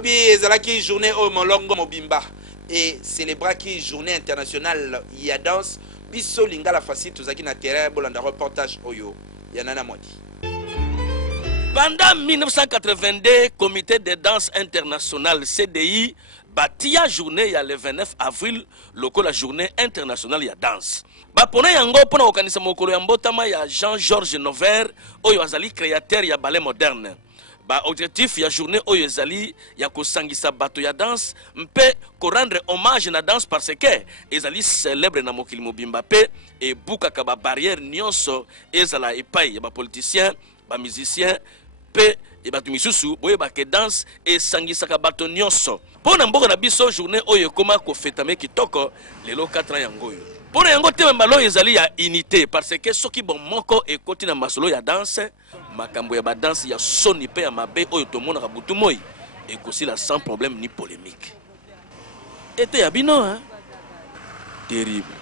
Balobi ezalaki journée au Molongo Mobimba et célébra qui journée internationale ya danse biso lingala facile tozaki na terrain bolanda reportage oyo yanana modi. Pendant 1982, comité de danse internationale CDI batia journée ya le 29 avril loko la journée internationale ya danse. Ba pona yango pona okanisa mokolo ya mbotama ya Jean-Georges Nover oyo azali créateur ya ballet moderne. Ba objectif ya journée oyo ezali ya kosangisa bato ya danse mpe ko rendre hommage na danse parce que ezali célèbre na mokili mobimba pe e bukaka ba barrière nyonso ezala epai ya ba politiciens, ba musiciens pe e bato misusu boyeba ke danse esangisaka bato nyonso. Pona mboka na biso journée oyo ekoma kofetame kitoko lelo 4 ans yango oyo. Pona yango te mbalo ezali ya unité parce que soki bon moko ekoti na masolo ya danse makambo ya ba danse ya soni pe ya mabe oyo tomona ka butu moi ekosila sans problème ni polémique. Ete ya bino hein? Terrible.